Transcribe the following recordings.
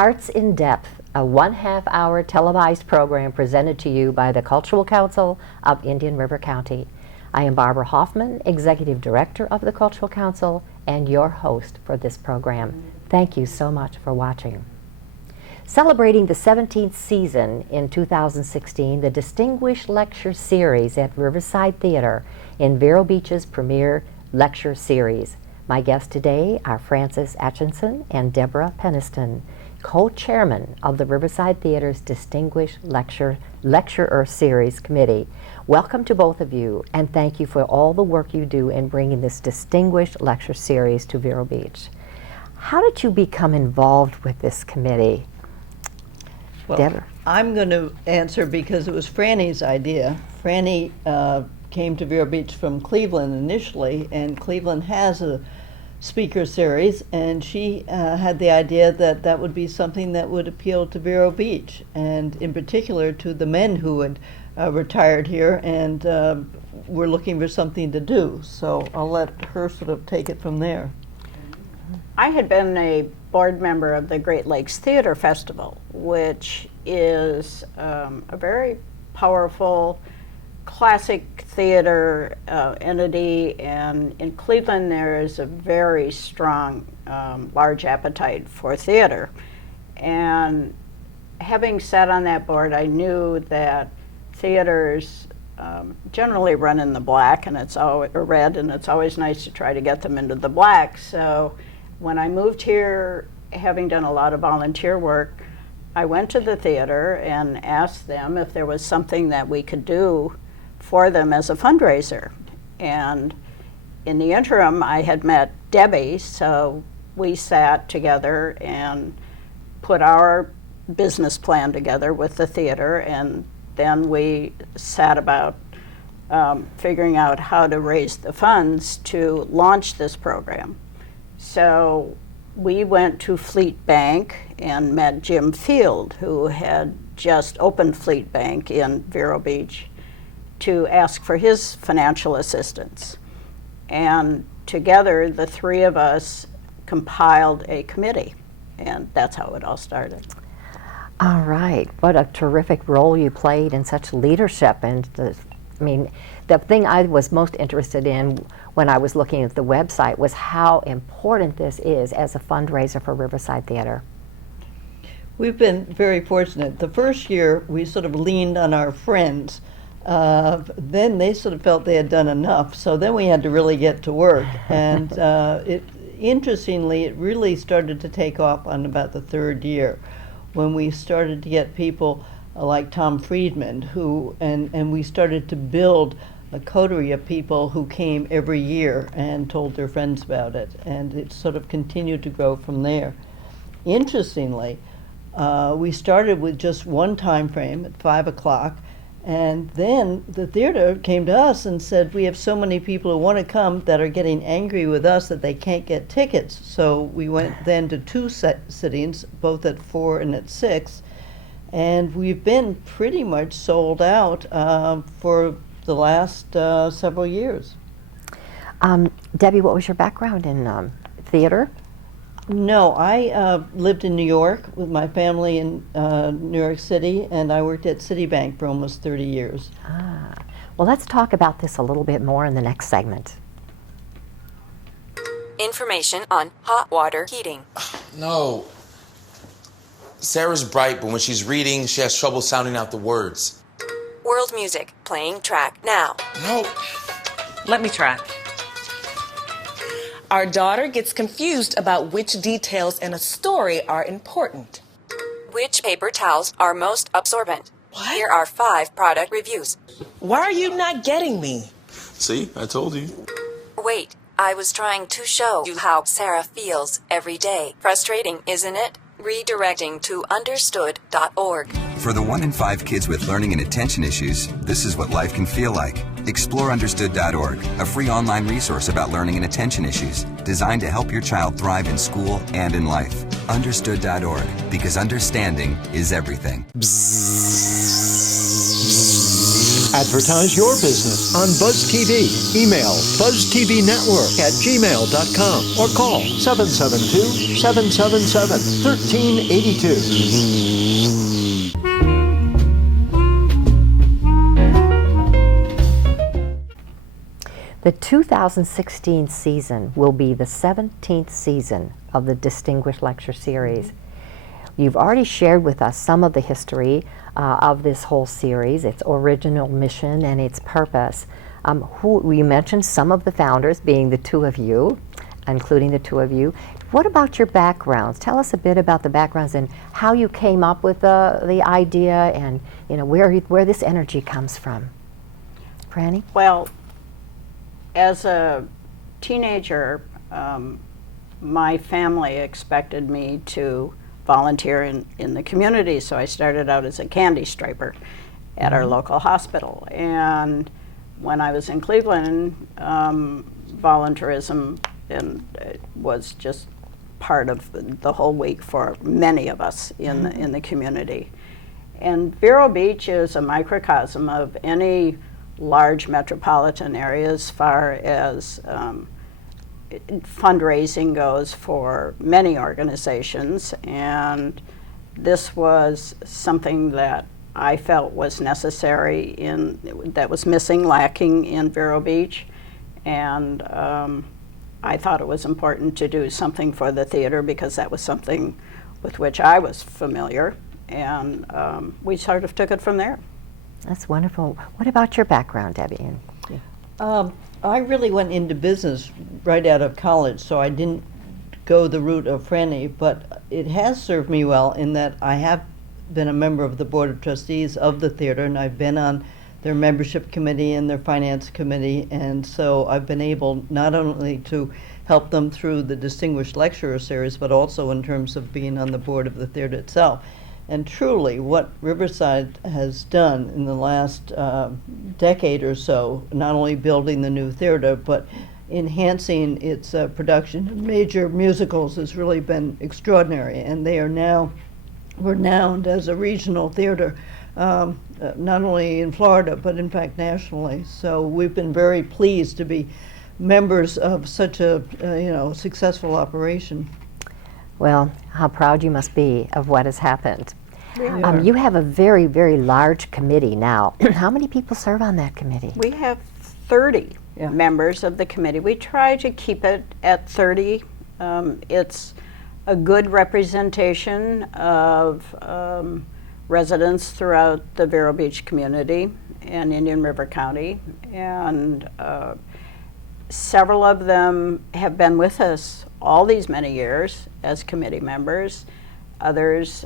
Arts in Depth, a 1/2-hour televised program presented to you by the Cultural Council of Indian River County. I am Barbara Hoffman, Executive Director of the Cultural Council and your host for this program. Thank you so much for watching. Celebrating the 17th season in 2016, the Distinguished Lecture Series at Riverside Theatre in Vero Beach's premier lecture series. My guests today are Frances Atchison and Deborah Peniston, co-chairman of the Riverside Theatre's Distinguished Lecturer Series Committee. Welcome to both of you, and thank you for all the work you do in bringing this distinguished lecture series to Vero Beach. How did you become involved with this committee? Well, Deborah. I'm going to answer because it was Franny's idea. Franny came to Vero Beach from Cleveland initially, and Cleveland has a speaker series, and she had the idea that that would be something that would appeal to Vero Beach, and in particular to the men who had retired here and were looking for something to do. So I'll let her sort of take it from there. I had been a board member of the Great Lakes Theater Festival, which is a very powerful classic theater entity, and in Cleveland there is a very strong, large appetite for theater. And having sat on that board, I knew that theaters generally run in the black, and it's always or red, and it's always nice to try to get them into the black. So when I moved here, having done a lot of volunteer work, I went to the theater and asked them if there was something that we could do for them as a fundraiser. And in the interim, I had met Debbie, so we sat together and put our business plan together with the theater, and then we sat about figuring out how to raise the funds to launch this program. So we went to Fleet Bank and met Jim Field, who had just opened Fleet Bank in Vero Beach, to ask for his financial assistance. And together, the three of us compiled a committee, and that's how it all started. All right, what a terrific role you played in such leadership. And the thing I was most interested in when I was looking at the website was how important this is as a fundraiser for Riverside Theatre. We've been very fortunate. The first year, we sort of leaned on our friends. Then they sort of felt they had done enough, so then we had to really get to work. And interestingly, it really started to take off on about the third year, when we started to get people like Tom Friedman, and we started to build a coterie of people who came every year and told their friends about it, and it sort of continued to grow from there. Interestingly, we started with just one time frame at 5 o'clock, and then the theater came to us and said, we have so many people who want to come that are getting angry with us that they can't get tickets. So we went then to two sittings, both at 4 and at 6, and we've been pretty much sold out for the last several years. Debbie, what was your background in theater? No, I lived in New York with my family in New York City, and I worked at Citibank for almost 30 years. Well, let's talk about this a little bit more in the next segment. Information on hot water heating. No. Sarah's bright, but when she's reading, she has trouble sounding out the words. World music, playing track now. No. Let me try. Our daughter gets confused about which details in a story are important. Which paper towels are most absorbent? What? Here are 5 product reviews. Why are you not getting me? See, I told you. Wait, I was trying to show you how Sarah feels every day. Frustrating, isn't it? Redirecting to understood.org. For the 1 in 5 kids with learning and attention issues, this is what life can feel like. Explore understood.org, a free online resource about learning and attention issues, designed to help your child thrive in school and in life. Understood.org, because understanding is everything. Advertise your business on Buzz TV. Email buzztvnetwork@gmail.com or call 772-777-1382. The 2016 season will be the 17th season of the Distinguished Lecture Series. You've already shared with us some of the history of this whole series, its original mission and its purpose. You mentioned some of the founders being the two of you, including the two of you. What about your backgrounds? Tell us a bit about the backgrounds and how you came up with the idea, and where this energy comes from. Franny? Well, as a teenager, my family expected me to volunteer in the community, so I started out as a candy striper at our local hospital. And when I was in Cleveland, volunteerism was just part of the whole week for many of us in the community. And Vero Beach is a microcosm of any large metropolitan area as far as fundraising goes for many organizations, and this was something that I felt was necessary that was missing, lacking in Vero Beach, and I thought it was important to do something for the theater because that was something with which I was familiar, and we sort of took it from there. That's wonderful. What about your background, Debbie? I really went into business right out of college, so I didn't go the route of Franny, but it has served me well in that I have been a member of the Board of Trustees of the theater, and I've been on their membership committee and their finance committee, and so I've been able not only to help them through the Distinguished Lecturer series, but also in terms of being on the board of the theater itself. And truly, what Riverside has done in the last decade or so, not only building the new theater, but enhancing its production of major musicals has really been extraordinary. And they are now renowned as a regional theater, not only in Florida, but in fact nationally. So we've been very pleased to be members of such a successful operation. Well, how proud you must be of what has happened. Yeah. You have a very, very large committee now. How many people serve on that committee? We have 30 members of the committee. We try to keep it at 30. It's a good representation of residents throughout the Vero Beach community and Indian River County, and several of them have been with us all these many years as committee members. Others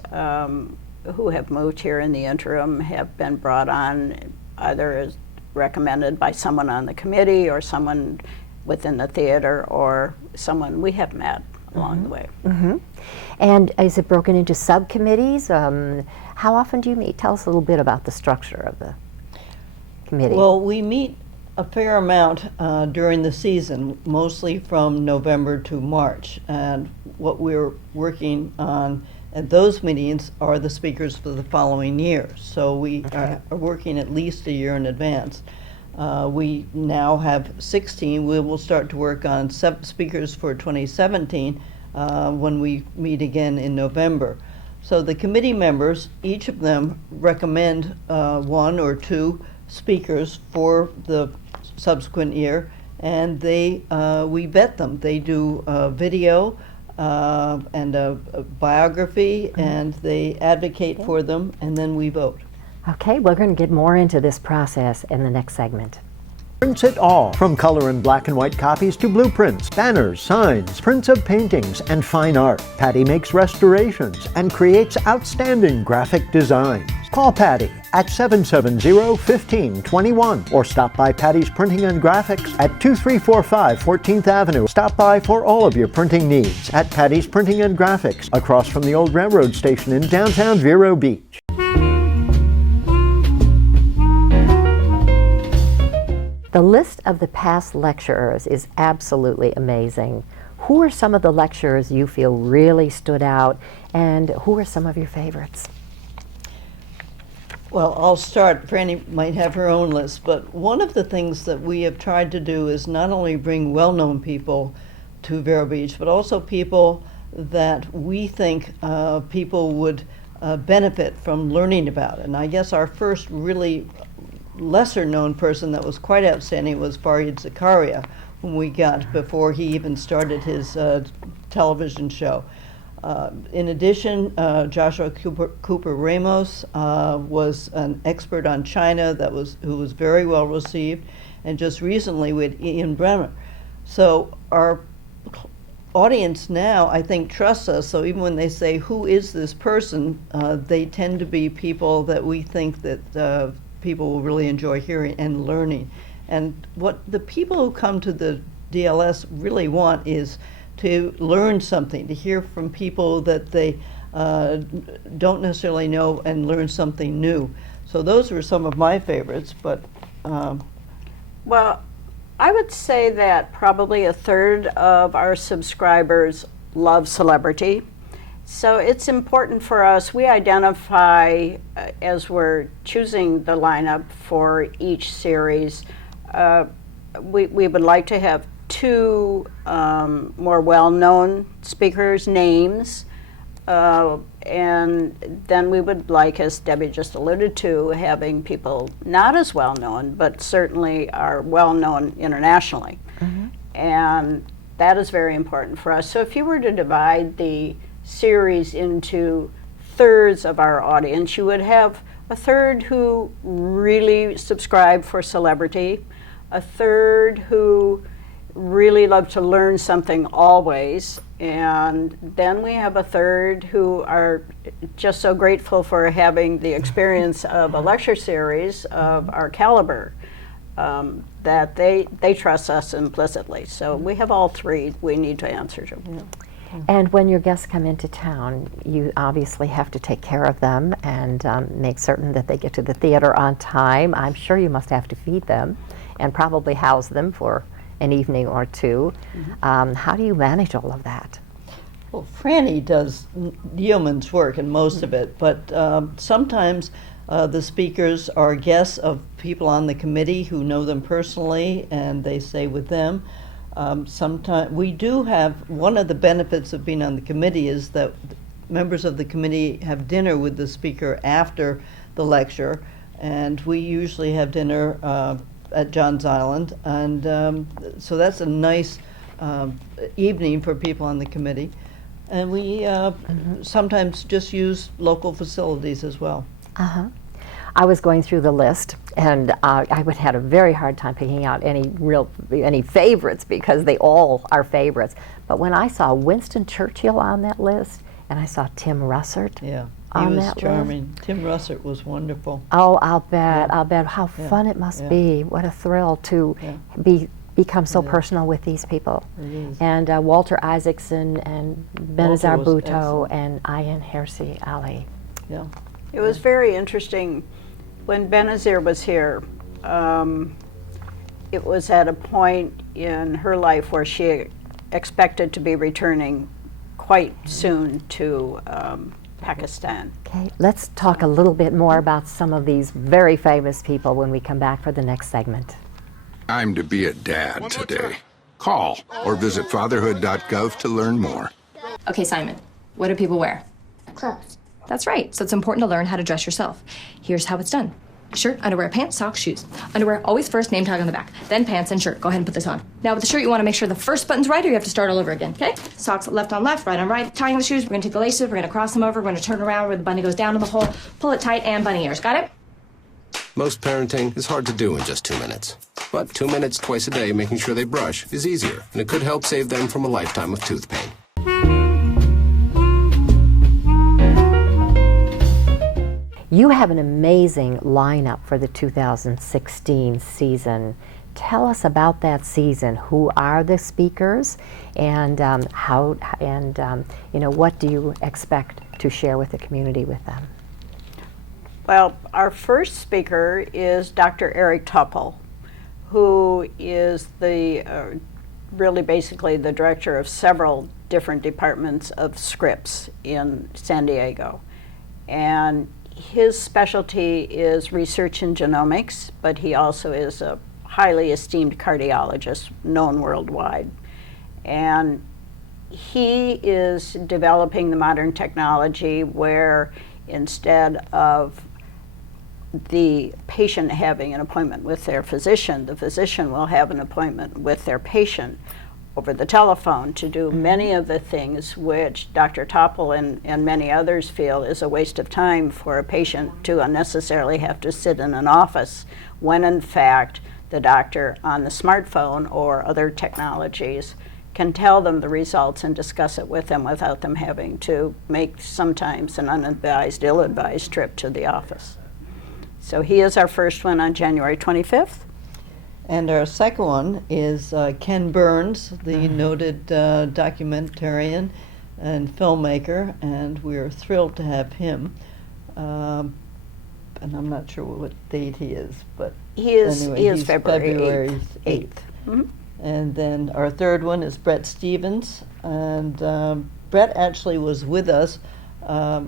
who have moved here in the interim have been brought on either as recommended by someone on the committee or someone within the theater or someone we have met along the way. Mm-hmm. And is it broken into subcommittees? How often do you meet? Tell us a little bit about the structure of the committee. Well, we meet a fair amount during the season, mostly from November to March. And what we're working on at those meetings are the speakers for the following year. So we are working at least a year in advance. We now have 16. We will start to work on speakers for 2017 when we meet again in November. So the committee members, each of them recommend one or two speakers for the subsequent year, and we vet them. They do a video and a biography, and they advocate for them, and then we vote. Okay, we're going to get more into this process in the next segment. Prints it all, from color and black and white copies to blueprints, banners, signs, prints of paintings, and fine art. Patty makes restorations and creates outstanding graphic designs. Call Patty at 770-1521 or stop by Patty's Printing and Graphics at 2345 14th Avenue. Stop by for all of your printing needs at Patty's Printing and Graphics, across from the old railroad station in downtown Vero Beach. The list of the past lecturers is absolutely amazing. Who are some of the lecturers you feel really stood out, and who are some of your favorites? Well, I'll start. Franny might have her own list, but one of the things that we have tried to do is not only bring well-known people to Vero Beach, but also people that we think people would benefit from learning about. And I guess our first really lesser-known person that was quite outstanding was Faryad Zakaria, whom we got before he even started his television show. In addition, Joshua Cooper Ramos was an expert on China who was very well received, and just recently we had Ian Bremmer. So our audience now, I think, trusts us. So even when they say, "Who is this person?" They tend to be people that we think that people will really enjoy hearing and learning. And what the people who come to the DLS really want is to learn something, to hear from people that they don't necessarily know and learn something new. So those were some of my favorites, but... Well, I would say that probably a third of our subscribers love celebrity. So it's important for us, we identify as we're choosing the lineup for each series, we would like to have two more well-known speakers' names, and then we would like, as Debbie just alluded to, having people not as well-known, but certainly are well-known internationally. Mm-hmm. And that is very important for us. So if you were to divide the series into thirds of our audience, you would have a third who really subscribe for celebrity, a third who really love to learn something always, and then we have a third who are just so grateful for having the experience of a lecture series of our caliber, that they trust us implicitly. So we have all three we need to answer to. Yeah. And when your guests come into town, you obviously have to take care of them and make certain that they get to the theater on time. I'm sure you must have to feed them and probably house them for an evening or two. Mm-hmm. How do you manage all of that? Well, Franny does yeoman's work in most of it, but sometimes the speakers are guests of people on the committee who know them personally, and they stay with them. Sometimes we do have, one of the benefits of being on the committee is that members of the committee have dinner with the speaker after the lecture, and we usually have dinner at Johns Island, and so that's a nice evening for people on the committee. And we sometimes just use local facilities as well. Uh-huh. I was going through the list, and I would had a very hard time picking out any favorites because they all are favorites. But when I saw Winston Churchill on that list, and I saw Tim Russert, yeah, he was charming. Tim Russert was wonderful. Oh, I'll bet. Yeah. I'll bet how fun it must be. What a thrill to become so personal with these people. And Walter Isaacson and Benazir Bhutto and Ayan Hirsi Ali. Yeah. It was very interesting. When Benazir was here, it was at a point in her life where she expected to be returning quite soon to Pakistan. Okay, let's talk a little bit more about some of these very famous people when we come back for the next segment. Time to be a dad today. Call or visit fatherhood.gov to learn more. Okay, Simon, what do people wear? Clothes. That's right, so it's important to learn how to dress yourself. Here's how it's done. Shirt, underwear, pants, socks, shoes. Underwear, always first, name tag on the back. Then pants and shirt. Go ahead and put this on. Now with the shirt, you want to make sure the first button's right or you have to start all over again, okay? Socks left on left, right on right. Tying the shoes, we're going to take the laces, we're going to cross them over, we're going to turn around where the bunny goes down in the hole, pull it tight, and bunny ears. Got it? Most parenting is hard to do in just 2 minutes. But 2 minutes twice a day making sure they brush is easier, and it could help save them from a lifetime of tooth pain. You have an amazing lineup for the 2016 season. Tell us about that season. Who are the speakers, and what do you expect to share with the community with them? Well, our first speaker is Dr. Eric Topol, who is the really basically the director of several different departments of scripts in San Diego. And his specialty is research in genomics, but he also is a highly esteemed cardiologist, known worldwide. And he is developing the modern technology where instead of the patient having an appointment with their physician, the physician will have an appointment with their patient over the telephone to do many of the things which Dr. Topol and many others feel is a waste of time for a patient to unnecessarily have to sit in an office, when in fact the doctor on the smartphone or other technologies can tell them the results and discuss it with them without them having to make sometimes an unadvised, ill-advised trip to the office. So he is our first one on January 25th. And our second one is Ken Burns, the noted documentarian and filmmaker, and we're thrilled to have him. And I'm not sure what date he is, but he is he's February 8th. 8th. And then our third one is Brett Stevens, and Brett actually was with us a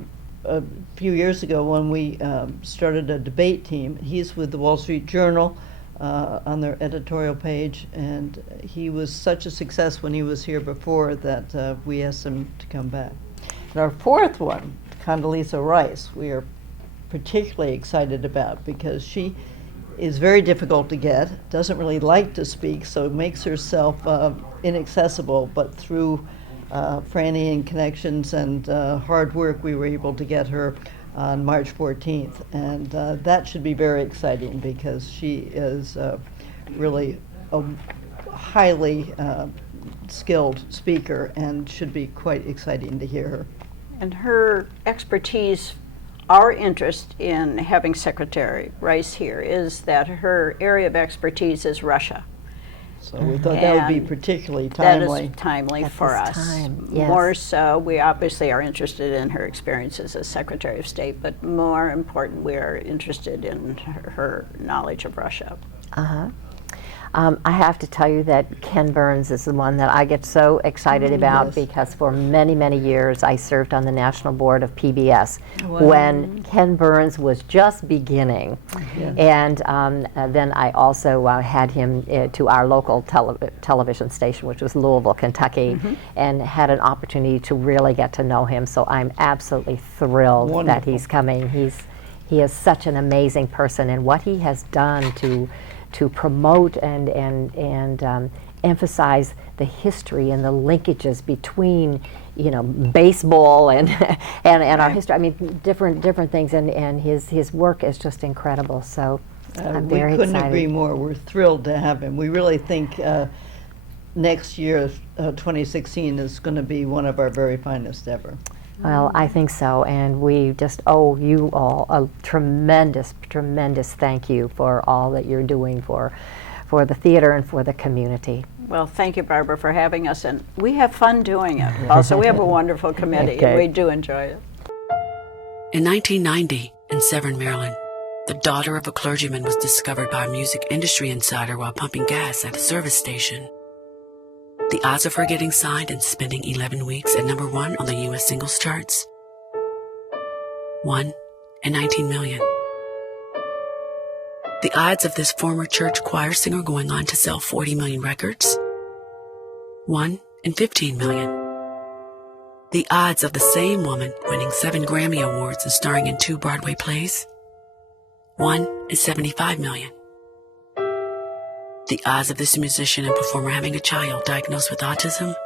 few years ago when we started a debate team. He's with the Wall Street Journal on their editorial page, and he was such a success when he was here before that we asked him to come back. And our fourth one, Condoleezza Rice, we are particularly excited about because she is very difficult to get, doesn't really like to speak, so makes herself inaccessible, but through Franny and connections and hard work, we were able to get her on March 14th. And that should be very exciting because she is really a highly skilled speaker and should be quite exciting to hear her. And her expertise, our interest in having Secretary Rice here is that her area of expertise is Russia. So we thought that would be particularly timely. That is timely At for this us. time, yes. More so, we obviously are interested in her experiences as Secretary of State, but more important, we are interested in her knowledge of Russia. I have to tell you that Ken Burns is the one that I get so excited about because for many, many years I served on the National Board of PBS when Ken Burns was just beginning. And then I also had him to our local television station, which was Louisville, Kentucky, and had an opportunity to really get to know him. So I'm absolutely thrilled that he's coming. He is such an amazing person, and what he has done to promote and emphasize the history and the linkages between, you know, baseball and our history. I mean, different things, and his work is just incredible. So I'm very excited. We couldn't agree more. We're thrilled to have him. We really think next year, 2016, is going to be one of our very finest ever. Well, I think so, and we just owe you all a tremendous, tremendous thank you for all that you're doing for the theater and for the community. Well, thank you, Barbara, for having us, and we have fun doing it. Also, we have a wonderful committee, and we do enjoy it. In 1990, in Severn, Maryland, the daughter of a clergyman was discovered by a music industry insider while pumping gas at a service station. The odds of her getting signed and spending 11 weeks at #1 on the U.S. singles charts? 1 in 19 million. The odds of this former church choir singer going on to sell 40 million records? 1 in 15 million. The odds of the same woman winning 7 Grammy Awards and starring in 2 Broadway plays? 1 in 75 million. The odds of this musician and performer having a child diagnosed with autism?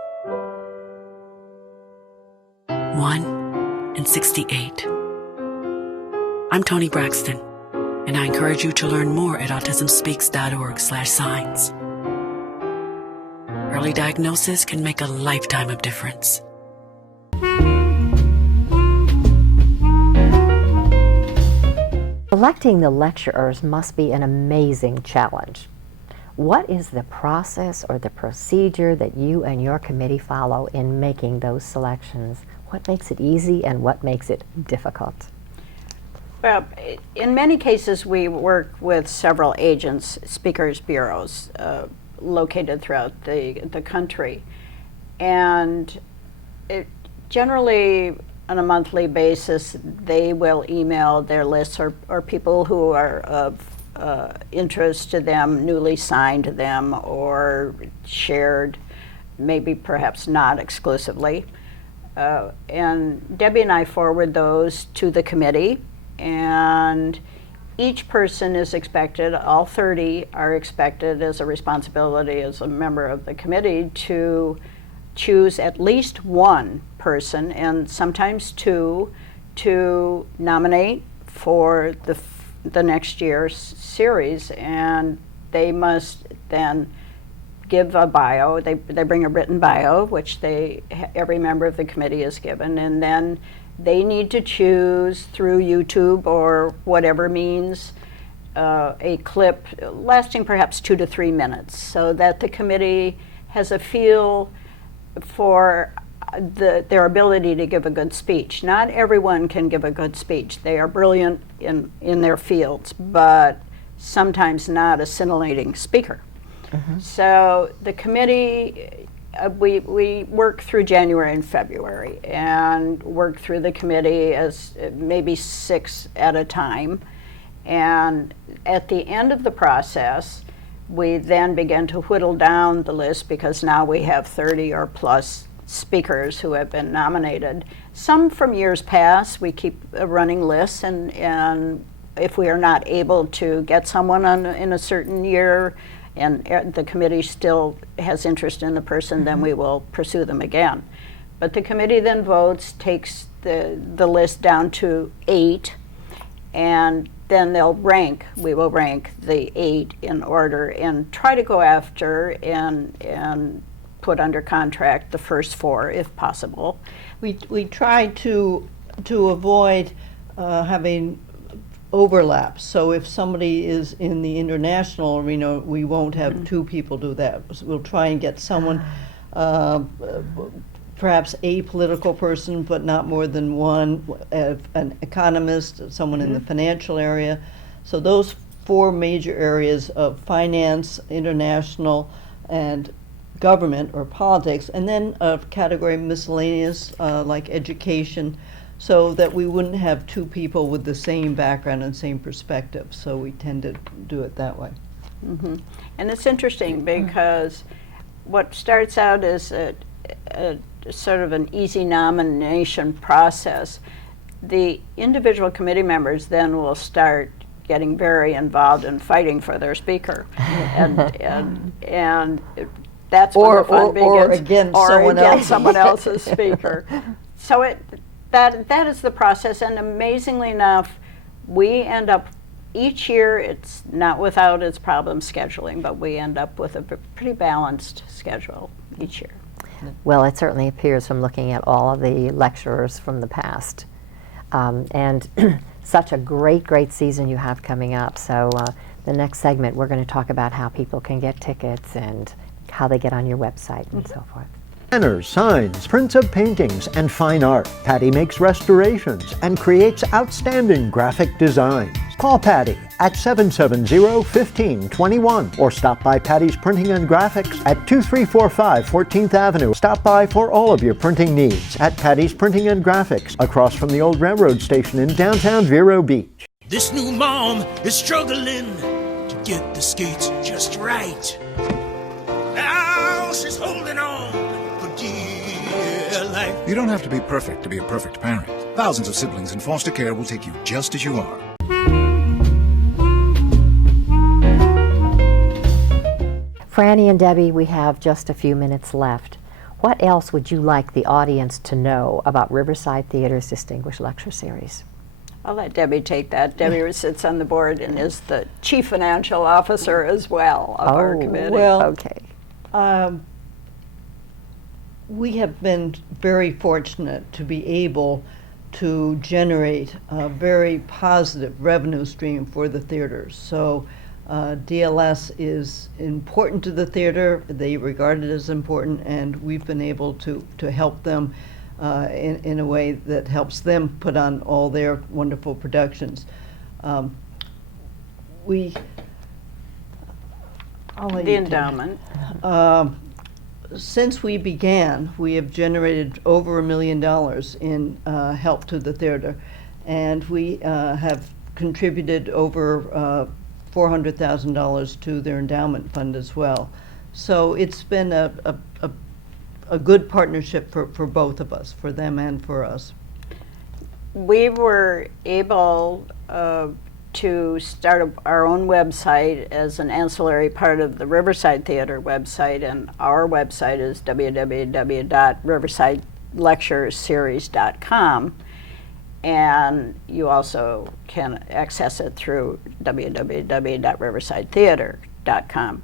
1 in 68. I'm Toni Braxton, and I encourage you to learn more at autismspeaks.org/signs. Early diagnosis can make a lifetime of difference. Electing the lecturers must be an amazing challenge. What is the process or the procedure that you and your committee follow in making those selections? What makes it easy and what makes it difficult? Well, in many cases, we work with several agents, speakers bureaus, located throughout the country. And generally, on a monthly basis, they will email their lists or people who are of interest to them, newly signed to them, or shared, maybe perhaps not exclusively. And Debbie and I forward those to the committee, and each person is expected, all 30 are expected as a responsibility as a member of the committee to choose at least one person, and sometimes two, to nominate for the next year's series. And they must then give a bio. They bring a written bio, which every member of the committee is given, and then they need to choose through YouTube or whatever means a clip lasting perhaps 2 to 3 minutes, so that the committee has a feel for their ability to give a good speech. Not everyone can give a good speech. They are brilliant in their fields, but sometimes not a scintillating speaker. So the committee, we work through January and February, and work through the committee as maybe 6 at a time. And at the end of the process, we then begin to whittle down the list, because now we have 30 or plus speakers who have been nominated. Some from years past. We keep a running list, and if we are not able to get someone in a certain year, and the committee still has interest in the person, then we will pursue them again. But the committee then votes, takes the list down to 8, and then we will rank the 8 in order and try to go after and put under contract the first 4 if possible. We try to avoid having overlaps. So if somebody is in the international arena, we won't have 2 people do that. So we'll try and get someone, perhaps a political person, but not more than one, an economist, someone in the financial area. So those 4 major areas of finance, international, and government or politics, and then a category miscellaneous like education, so that we wouldn't have 2 people with the same background and same perspective. So we tend to do it that way. And it's interesting because what starts out as a sort of an easy nomination process, the individual committee members then will start getting very involved in fighting for their speaker, and that's when the fun begins. Or against someone else's speaker. So that is the process, and amazingly enough, we end up each year. It's not without its problem scheduling, but we end up with a pretty balanced schedule each year. Well, it certainly appears from looking at all of the lecturers from the past. And such a great season you have coming up. So the next segment, we're going to talk about how people can get tickets and how they get on your website and so forth. Banners, signs, prints of paintings, and fine art. Patty makes restorations and creates outstanding graphic designs. Call Patty at 770-1521 or stop by Patty's Printing and Graphics at 2345 14th Avenue. Stop by for all of your printing needs at Patty's Printing and Graphics, across from the old railroad station in downtown Vero Beach. This new mom is struggling to get the skates just right. Now she's holding on for dear life. You don't have to be perfect to be a perfect parent. Thousands of siblings in foster care will take you just as you are. Franny and Debbie, we have just a few minutes left. What else would you like the audience to know about Riverside Theatre's Distinguished Lecture Series? I'll let Debbie take that. Debbie sits on the board and is the chief financial officer as well of our committee. Well, okay. We have been very fortunate to be able to generate a very positive revenue stream for the theaters. So DLS is important to the theater. They regard it as important, and we've been able to help them in a way that helps them put on all their wonderful productions. The endowment. since we began, we have generated over $1 million in help to the theater, and we have contributed over $400,000 to their endowment fund as well. So it's been a good partnership for both of us, for them and for us. We were able to start our own website as an ancillary part of the Riverside Theatre website, and our website is www.riversidelectureseries.com, and you also can access it through www.riversidetheatre.com.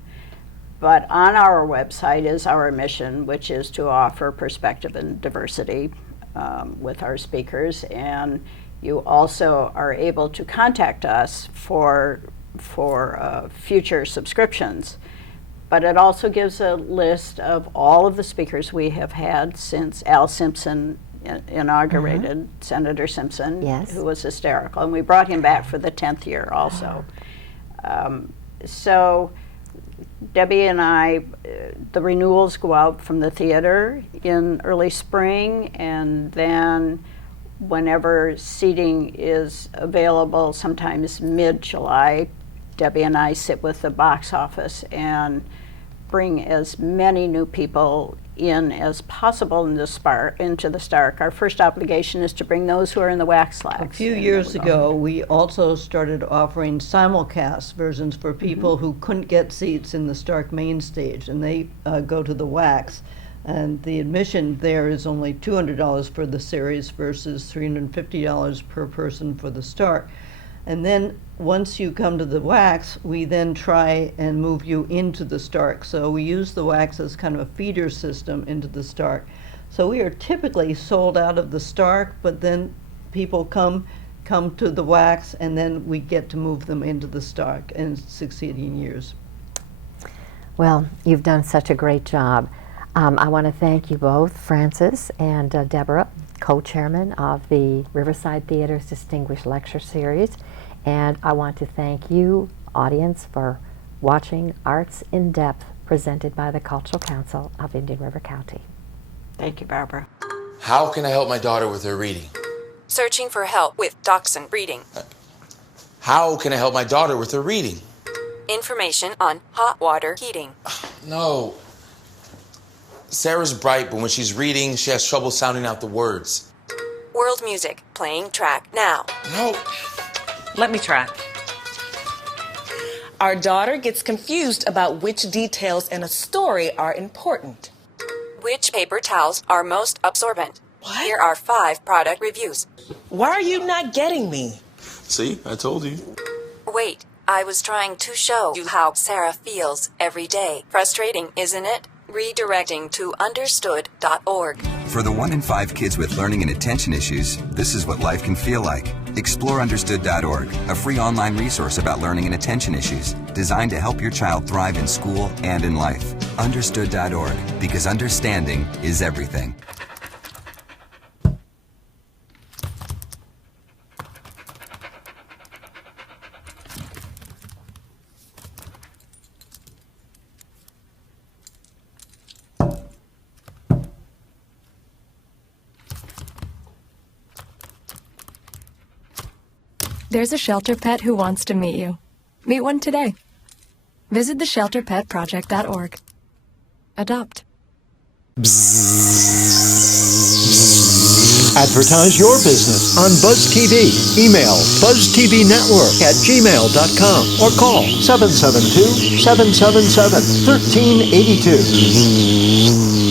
But on our website is our mission, which is to offer perspective and diversity with our speakers, and you also are able to contact us for future subscriptions. But it also gives a list of all of the speakers we have had since Al Simpson inaugurated, Senator Simpson, Yes. who was hysterical, and we brought him back for the 10th year also. So Debbie and I, the renewals go out from the theater in early spring, and then whenever seating is available, sometimes mid-July, Debbie and I sit with the box office and bring as many new people in as possible into the Stark. Our first obligation is to bring those who are in the wax slacks. A few years ago, we also started offering simulcast versions for people who couldn't get seats in the Stark main stage, and they go to the wax. And the admission there is only $200 for the series versus $350 per person for the Stark. And then once you come to the wax, we then try and move you into the Stark. So we use the wax as kind of a feeder system into the Stark. So we are typically sold out of the Stark, but then people come to the wax, and then we get to move them into the Stark in succeeding years. Well, you've done such a great job. I want to thank you both, Frances and Deborah, co-chairman of the Riverside Theatre's Distinguished Lecture Series. And I want to thank you, audience, for watching Arts in Depth presented by the Cultural Council of Indian River County. Thank you, Barbara. How can I help my daughter with her reading? Searching for help with Dachshund Reading. How can I help my daughter with her reading? Information on hot water heating. No. Sarah's bright, but when she's reading, she has trouble sounding out the words. World music, playing track now. No. Let me try. Our daughter gets confused about which details in a story are important. Which paper towels are most absorbent? What? Here are 5 product reviews. Why are you not getting me? See, I told you. Wait, I was trying to show you how Sarah feels every day. Frustrating, isn't it? Redirecting to understood.org. For the 1 in 5 kids with learning and attention issues, this is what life can feel like. Explore understood.org, a free online resource about learning and attention issues, designed to help your child thrive in school and in life. Understood.org, because understanding is everything. There's a shelter pet who wants to meet you. Meet one today. Visit theshelterpetproject.org. Adopt. Advertise your business on Buzz TV. Email buzztvnetwork@gmail.com or call 772-777-1382.